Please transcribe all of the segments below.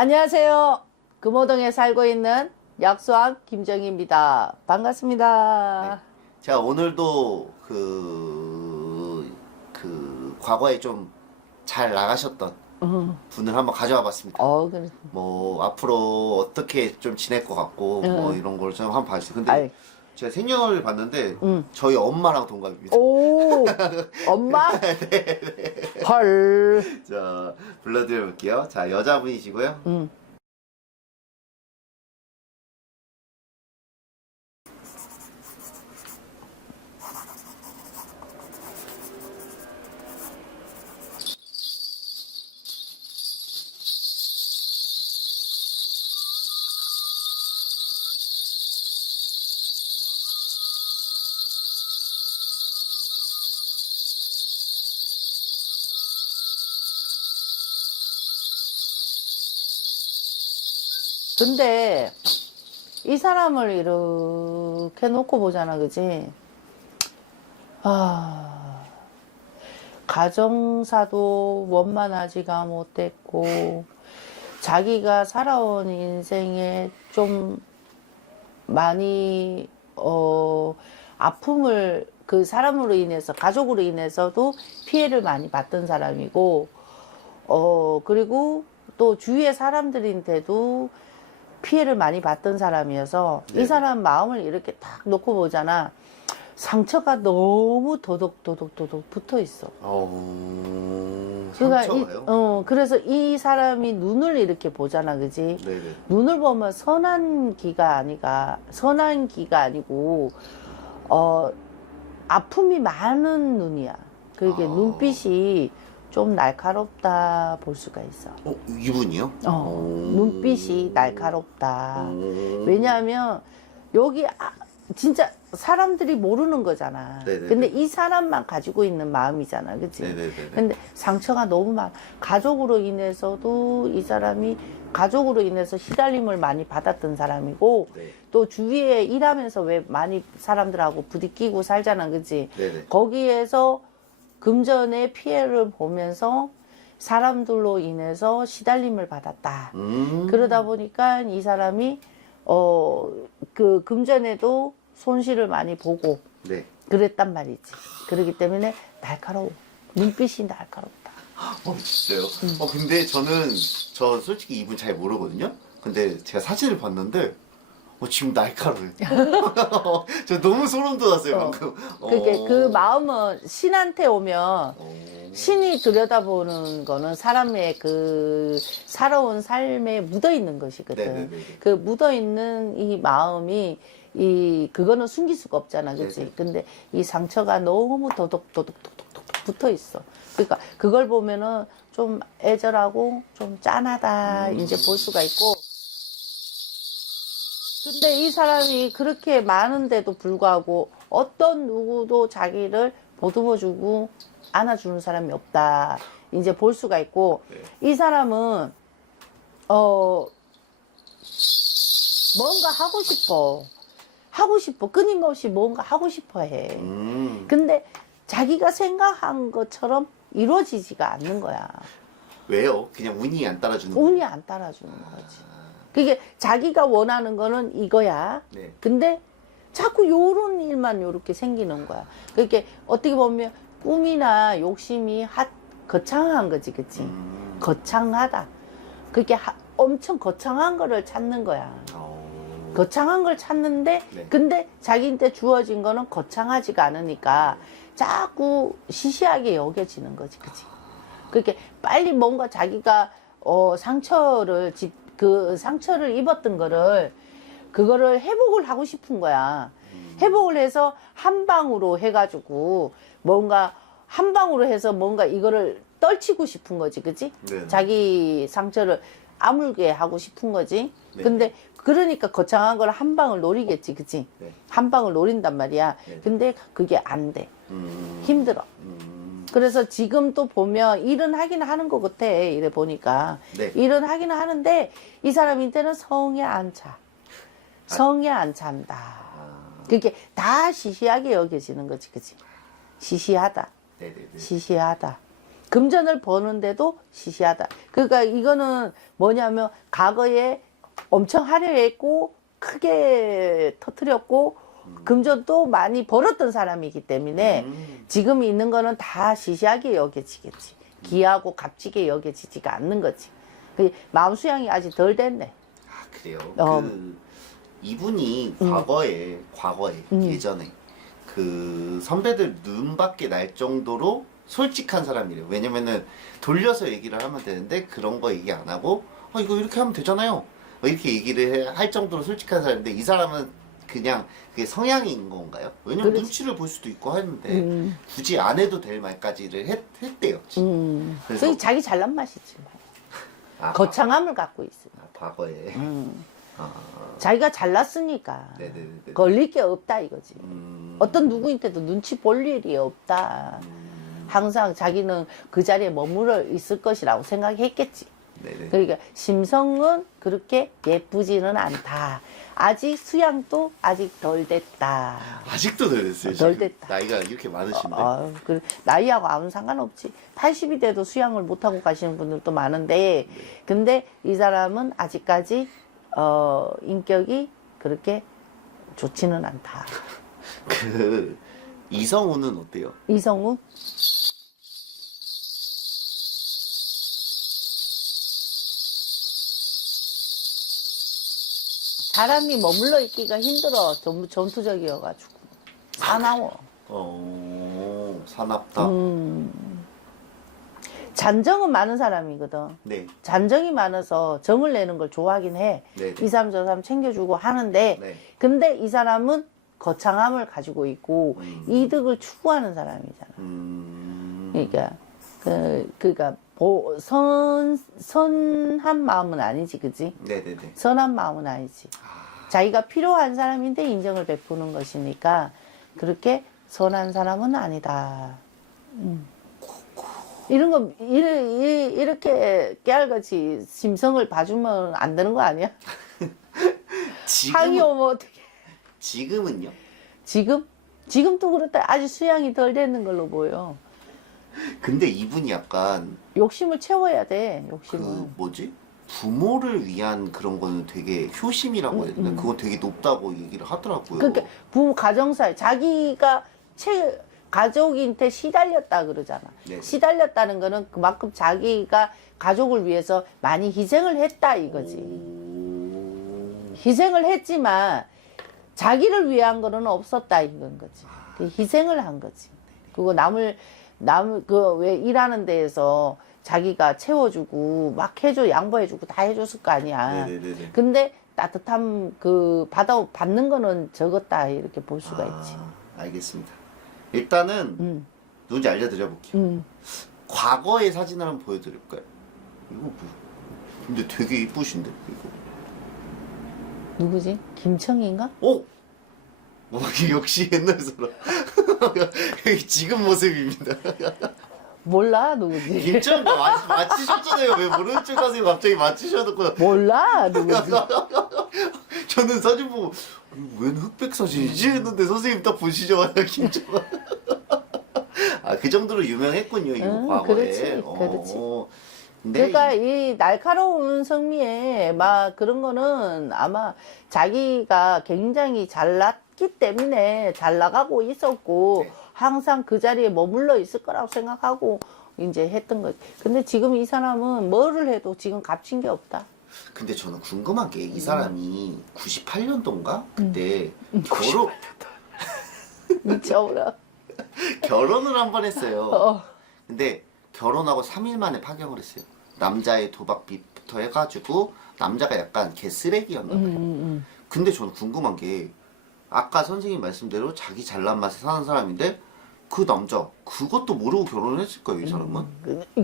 안녕하세요. 금호동에 살고 있는 약수왕 김정희입니다. 반갑습니다. 제가 오늘도 과거에 좀 잘 나가셨던 분을 한번 가져와 봤습니다. 그래. 뭐, 앞으로 어떻게 좀 지낼 것 같고, 뭐, 이런 걸 좀 한번 봐주세요. 근데 아이. 제가 생년월일 봤는데, 저희 엄마랑 동갑입니다. 오, 엄마? 헐. 자, 불러드려 볼게요. 자, 여자분이시고요. 근데 이 사람을 이렇게 놓고 보잖아, 그지? 가정사도 원만하지가 못했고, 자기가 살아온 인생에 좀 많이, 아픔을 그 사람으로 인해서, 가족으로 인해서도 피해를 많이 받던 사람이고, 그리고 또 주위의 사람들인데도 피해를 많이 받던 사람이어서 네네. 이 사람 마음을 이렇게 딱 놓고 보잖아. 상처가 너무 도독 붙어 있어. 상처가요? 그래서 이 사람이 눈을 이렇게 보잖아, 그지? 네네. 눈을 보면 선한 기가 아니고, 아픔이 많은 눈이야. 그게 눈빛이 좀 날카롭다 볼 수가 있어. 이분이요? 눈빛이 날카롭다. 오. 왜냐하면 여기 진짜 사람들이 모르는 거잖아. 네네네. 근데 이 사람만 가지고 있는 마음이잖아, 그치? 네네네. 근데 상처가 너무 많아. 가족으로 인해서도 이 사람이 가족으로 인해서 시달림을 많이 받았던 사람이고, 네. 또 주위에 일하면서 왜 많이 사람들하고 부딪히고 살잖아, 그치? 네네. 거기에서 금전의 피해를 보면서 사람들로 인해서 시달림을 받았다. 그러다 보니까 이 사람이 그 금전에도 손실을 많이 보고 네. 그랬단 말이지. 그렇기 때문에 날카로워. 눈빛이 날카롭다. 진짜요? 근데 저 솔직히 이분 잘 모르거든요? 근데 제가 사진을 봤는데, 지금 날카로워요. 저 너무 소름 돋았어요, 방금. 그게 그 마음은 신한테 오면 신이 들여다보는 거는 사람의 그 살아온 삶에 묻어 있는 것이거든. 네네네. 그 묻어 있는 이 마음이 그거는 숨길 수가 없잖아, 그치? 네네. 근데 이 상처가 너무 도독 붙어 있어. 그러니까 그걸 보면은 좀 애절하고 좀 짠하다 이제 볼 수가 있고. 근데 이 사람이 그렇게 많은데도 불구하고 어떤 누구도 자기를 보듬어주고 안아주는 사람이 없다. 이제 볼 수가 있고, 네. 이 사람은, 뭔가 하고 싶어. 끊임없이 뭔가 하고 싶어 해. 근데 자기가 생각한 것처럼 이루어지지가 않는 거야. 왜요? 그냥 운이 안 따라주는 거예요? 운이 안 따라주는 거지. 그게 자기가 원하는 거는 이거야. 네. 근데 자꾸 요런 일만 요렇게 생기는 거야. 그게 어떻게 보면 꿈이나 욕심이 거창한 거지, 그치? 거창하다. 그게 엄청 거창한 거를 찾는 거야. 거창한 걸 찾는데, 네. 근데 자기한테 주어진 거는 거창하지가 않으니까 자꾸 시시하게 여겨지는 거지, 그치? 그렇게 빨리 뭔가 자기가 상처를 입었던 거를 그거를 회복을 하고 싶은 거야. 회복을 해서 한 방으로 해가지고 뭔가 한 방으로 해서 뭔가 이거를 떨치고 싶은 거지, 그치? 네. 자기 상처를 아물게 하고 싶은 거지. 네. 근데 그러니까 거창한 걸 한 방을 노리겠지, 그치? 네. 한 방을 노린단 말이야. 네. 근데 그게 안 돼. 힘들어. 음. 그래서 지금 또 보면 일은 하긴 하는 것 같아. 이래 보니까. 네. 일은 하긴 하는데 이 사람한테는 성에 안 차. 성에 안 찬다. 그게 다 시시하게 여겨지는 거지, 그치? 시시하다. 네네네. 시시하다. 금전을 버는데도 시시하다. 그러니까 이거는 뭐냐면 과거에 엄청 화려했고 크게 터뜨렸고 금전도 많이 벌었던 사람이기 때문에 지금 있는 거는 다 시시하게 여겨지겠지. 귀하고 값지게 여겨지지가 않는 거지. 마음 수양이 아직 덜 됐네. 아 그래요. 어. 이분이 과거에 예전에 그 선배들 눈밖에 날 정도로 솔직한 사람이래요. 왜냐면은 돌려서 얘기를 하면 되는데 그런 거 얘기 안 하고 이거 이렇게 하면 되잖아요. 이렇게 얘기를 할 정도로 솔직한 사람인데 이 사람은 그냥 그게 성향인 건가요? 왜냐면 그렇지. 눈치를 볼 수도 있고 하는데 굳이 안 해도 될 말까지를 했대요. 그래서 자기 잘난 맛이지. 아, 거창함을 갖고 있어. 과거에 아, 자기가 잘났으니까 네네네. 걸릴 게 없다 이거지. 어떤 누구인데도 눈치 볼 일이 없다. 항상 자기는 그 자리에 머물러 있을 것이라고 생각했겠지. 네네. 그러니까 심성은 그렇게 예쁘지는 않다. 아직 수양도 아직 덜 됐다. 아직도 덜 됐어요. 덜 지금. 됐다. 나이가 이렇게 많으신데. 나이하고 아무 상관없지. 80이 돼도 수양을 못하고 가시는 분들도 많은데, 근데 이 사람은 아직까지, 인격이 그렇게 좋지는 않다. 이성우는 어때요? 이성우? 사람이 머물러 있기가 힘들어. 전부 전투적이어가지고. 사나워. 사납다. 잔정은 많은 사람이거든. 네. 잔정이 많아서 정을 내는 걸 좋아하긴 해. 네네. 이 사람 저 사람 챙겨주고 하는데, 네. 근데 이 사람은 거창함을 가지고 있고, 이득을 추구하는 사람이잖아. 그러니까, 그러니까, 선한 마음은 아니지, 그지? 네네네. 선한 마음은 아니지. 자기가 필요한 사람인데 인정을 베푸는 것이니까, 그렇게 선한 사람은 아니다. 이런 거, 이렇게 깨알같이 심성을 봐주면 안 되는 거 아니야? 항이 오면 어떻게. 지금은요? 지금도 그렇다. 아직 수양이 덜 되는 걸로 보여. 근데 이분이 약간 욕심을 채워야 돼, 욕심을. 그 뭐지? 부모를 위한 그런 거는 되게 효심이라고 해야 되나? 그거 되게 높다고 얘기를 하더라고요. 그러니까 가정사회, 자기가 가족한테 시달렸다 그러잖아. 네. 시달렸다는 거는 그만큼 자기가 가족을 위해서 많이 희생을 했다 이거지. 희생을 했지만 자기를 위한 거는 없었다 이건 거지. 그 희생을 한 거지. 그거 왜 일하는 데에서 자기가 채워주고 막 양보해주고 다 해줬을 거 아니야. 네네네네. 근데 따뜻함 받는 거는 적었다 이렇게 볼 수가 있지. 알겠습니다. 일단은 누군지 알려드려 볼게요. 과거의 사진을 한번 보여드릴까요? 이거 뭐? 근데 되게 이쁘신데 이거. 누구지? 김청인가? 역시 옛날 사람. 지금 모습입니다. 몰라 누구지? 김정과 맞히셨잖아요. 왜 모르는 척 하세요? 갑자기 맞히셔놓고. 몰라 누구지? 저는 사진 보고 웬 흑백 사진이지? 했는데 선생님 딱 보시자마자 김정아. 그 정도로 유명했군요. 이거 과거에. 그렇지. 근데 그러니까 이 날카로운 성미에 막 그런 거는 아마 자기가 굉장히 잘났기 때문에 잘 나가고 있었고 네. 항상 그 자리에 머물러 있을 거라고 생각하고 이제 했던 거지. 근데 지금 이 사람은 뭐를 해도 지금 값진 게 없다. 근데 저는 궁금한 게 이 사람이 98년도인가? 그때 미쳐버려. 결혼을 한 번 했어요. 근데 결혼하고 3일 만에 파경을 했어요. 남자의 도박빚부터 해가지고 남자가 약간 개쓰레기였나 봐요. 근데 저는 궁금한 게 아까 선생님 말씀대로 자기 잘난 맛에 사는 사람인데 그 남자 그것도 모르고 결혼을 했을까요? 이 사람은?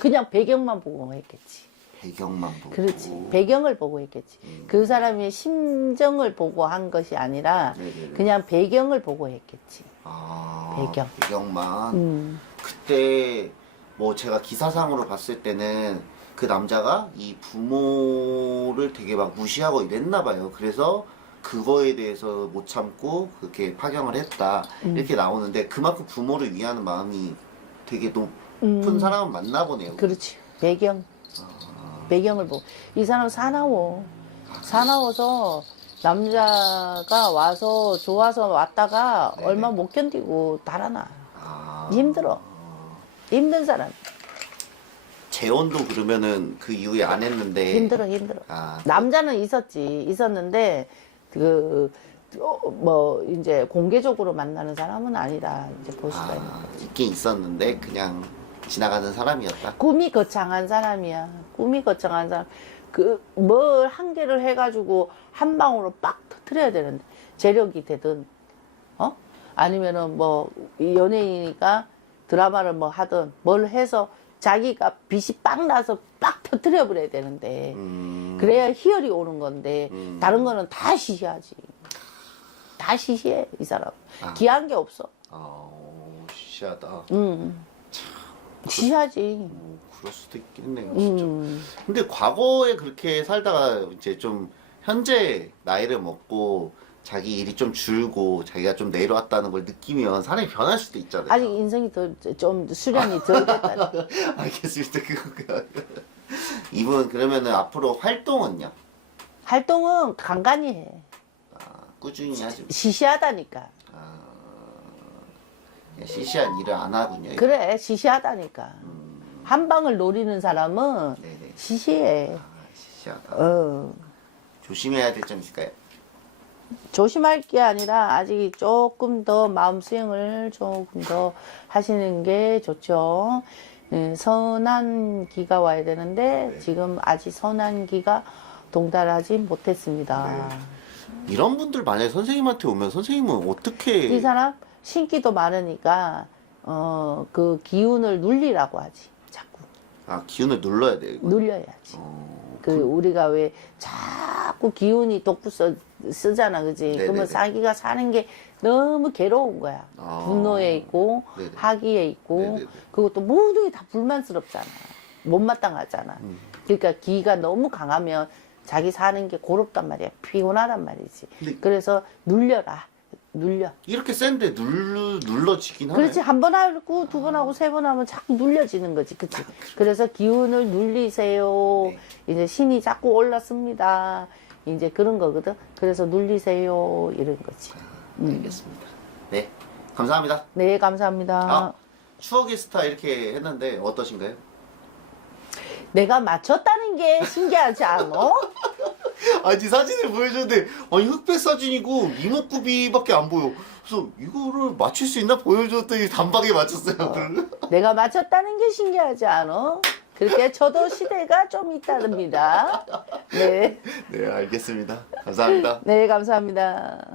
그냥 배경만 보고 했겠지. 배경만 보고. 그렇지. 배경을 보고 했겠지. 그 사람의 심정을 보고 한 것이 아니라 네네네. 그냥 배경을 보고 했겠지. 배경. 배경만. 그때 뭐 제가 기사상으로 봤을 때는 그 남자가 이 부모를 되게 막 무시하고 이랬나 봐요. 그래서 그거에 대해서 못 참고 그렇게 파경을 했다 이렇게 나오는데 그만큼 부모를 위하는 마음이 되게 싶은 사람은 맞나 보네요. 그렇지. 배경을 보고. 이 사람 사나워. 사나워서 남자가 와서 좋아서 왔다가 네네. 얼마 못 견디고 달아나. 아, 힘들어. 힘든 사람. 재혼도 그러면은 그 이후에 안 했는데 힘들어. 아, 남자는 있었는데 뭐 이제 공개적으로 만나는 사람은 아니다. 이제 볼 수가 있는 거야. 있긴 있었는데 그냥 지나가는 사람이었다. 꿈이 거창한 사람이야. 꿈이 거창한 사람. 그 뭘 한 개를 해가지고 한 방으로 빡 터트려야 되는데 재력이 되든 아니면은 뭐 연예인이니까 드라마를 뭐 하든 뭘 해서 자기가 빛이 빡 나서 빡 터트려 버려야 되는데 그래야 희열이 오는 건데 다른 거는 다 시시하지. 다 시시해 이 사람. 귀한 게 없어. 시시하다. 시시하지. 그럴 수도 있겠네요, 진짜. 근데 과거에 그렇게 살다가 이제 좀 현재 나이를 먹고 자기 일이 좀 줄고 자기가 좀 내려왔다는 걸 느끼면 사람이 변할 수도 있잖아요. 아직 인생이 좀 수련이 덜 됐다. 알겠습니다. 그거. 이분 그러면은 앞으로 활동은요? 활동은 간간히 해. 꾸준히 하지. 시시하다니까. 시시한 일을 안 하군요. 그래, 시시하다니까. 한 방을 노리는 사람은 네네. 시시해. 시시하다. 조심해야 될 점 있을까요? 조심할 게 아니라 아직 조금 더 마음 수행을 조금 더 하시는 게 좋죠. 선한 기가 와야 되는데 지금 아직 선한 기가 동달하지 못했습니다. 이런 분들 만약에 선생님한테 오면 선생님은 어떻게 이 사람 신기도 많으니까 그 기운을 눌리라고 하지. 자꾸 기운을 눌러야 돼요? 이거? 눌려야지. 우리가 왜 자꾸 기운이 독구 쓰잖아, 그지? 네네네. 그러면 자기가 사는 게 너무 괴로운 거야. 분노에 있고, 네네. 학의에 있고, 네네네. 그것도 모든 게 다 불만스럽잖아. 못마땅하잖아. 그러니까 기가 너무 강하면 자기 사는 게 고롭단 말이야. 피곤하단 말이지. 근데- 그래서 눌려라. 눌려. 이렇게 센데 눌러지긴 하네. 그렇지. 한 번 하고, 두 번 하고, 세 번 하면 자꾸 눌려지는 거지. 그치? 그래서 기운을 눌리세요. 네. 이제 신이 자꾸 올랐습니다. 이제 그런 거거든. 그래서 눌리세요. 이런 거지. 알겠습니다. 네, 감사합니다. 네, 감사합니다. 추억의 스타 이렇게 했는데 어떠신가요? 내가 맞췄다는 게 신기하지 않아? 아니 사진을 보여줬는데 아니 흑백 사진이고 이목구비밖에 안 보여. 그래서 이거를 맞출 수 있나 보여줬더니 단박에 맞췄어요. 내가 맞췄다는 게 신기하지 않아? 그렇게 저도 시대가 좀 있답니다. 네. 네, 알겠습니다. 감사합니다. 네, 감사합니다.